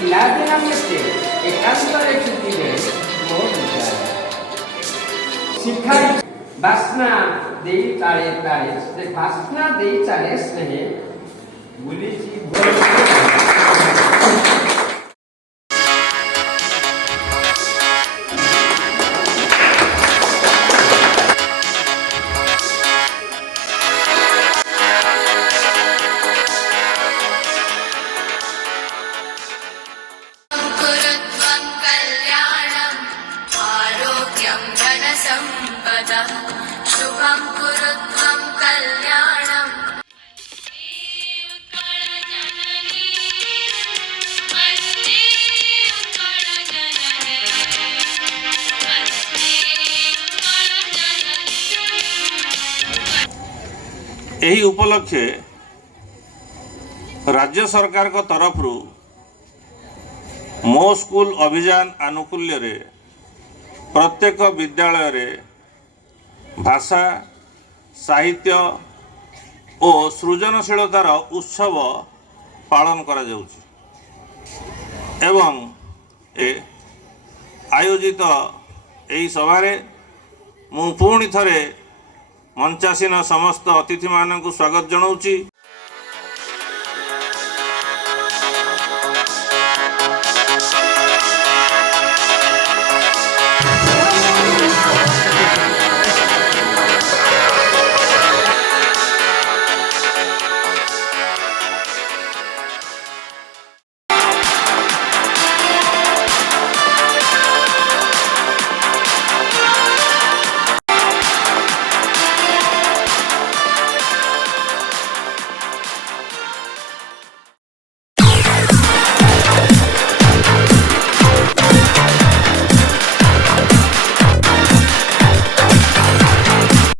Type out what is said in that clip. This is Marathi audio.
ପିଲାଦିନ କେତେ ଏକାନ୍ତରେ ଛୁଟିରେ ମୋ ବିଦ୍ୟାଳୟ ଶିକ୍ଷା ବାସ୍ନା ଦେଇ ଚାଳେ ତାଳେ ସେ ବାସ୍ନା ଦେଇ ଚାଳେ ସ୍ନେହେ ବୁଲିଛି शुभं कुरु त्वं कल्याणम् ଏହି ଉପଲକ୍ଷେ राज्य सरकार को तरफ मो स्कूल अभियान आनुकूल्य प्रत्येक विद्यालय रे भाषा साहित्य और सृजनशीलतार उत्सव पालन करा जाउछि एवं आयोजित यही सभारे मु पुणी थरे मंचासीन समस्त अतिथि मानक स्वागत जनाऊँगी।